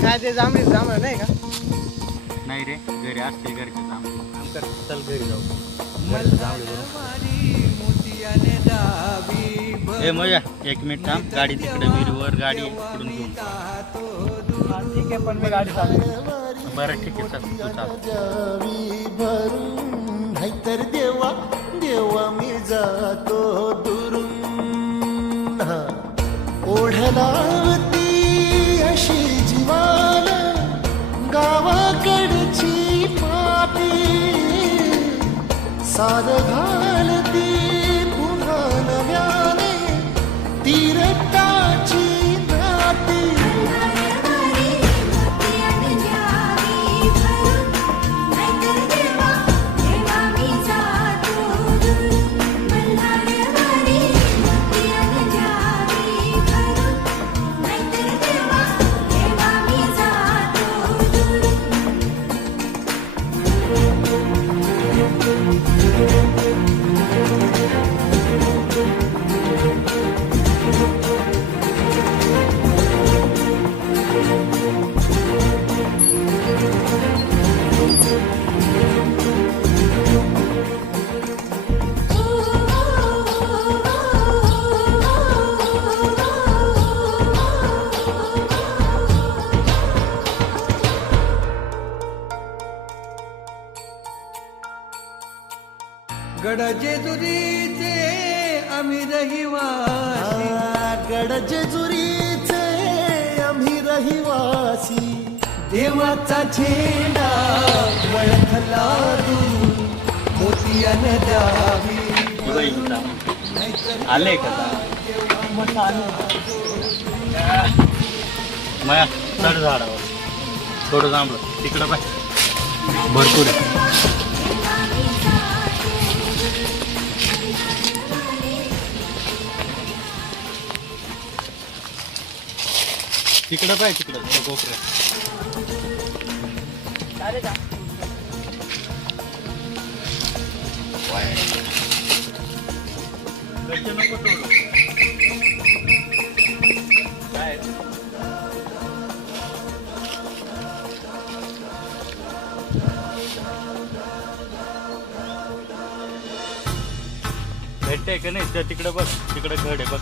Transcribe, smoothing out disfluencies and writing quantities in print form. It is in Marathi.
काय ते जांभळी जांभळं नाही का? नाही रे, घरी असते घरचे जांभळे. चल घरी जाऊ. ए मजा, 1 मिनिट थांब. गाडी तिकडे विहिरीवर, गाडी इकडून घेऊन. ठीक आहे, पण मी गाडी चालू. बरं ठीक आहे, चल तू चाल. नाहीतर देवा देवा मी जातो दुरून. ओढलावती अशी जीवाला गावाकडची माती. साद घालती पुन्हा नव्याने तीरटाची नाती. गड जेजुरीचे आम्ही रहिवासी. गड जेजुरीचे आम्ही रहिवासी. देवाचा झेंडा वळखला दूर मोतियान द्यावी. आले का? माया चढ झाडावर, थोडं जांभळं तिकडं पाय, भरपूर आहे. तिकडं पाय, तिकडं कोपऱ्या. नको तोडू. काय भेटते का नाही? तिकडं बघ, तिकडं घड आहे बघ.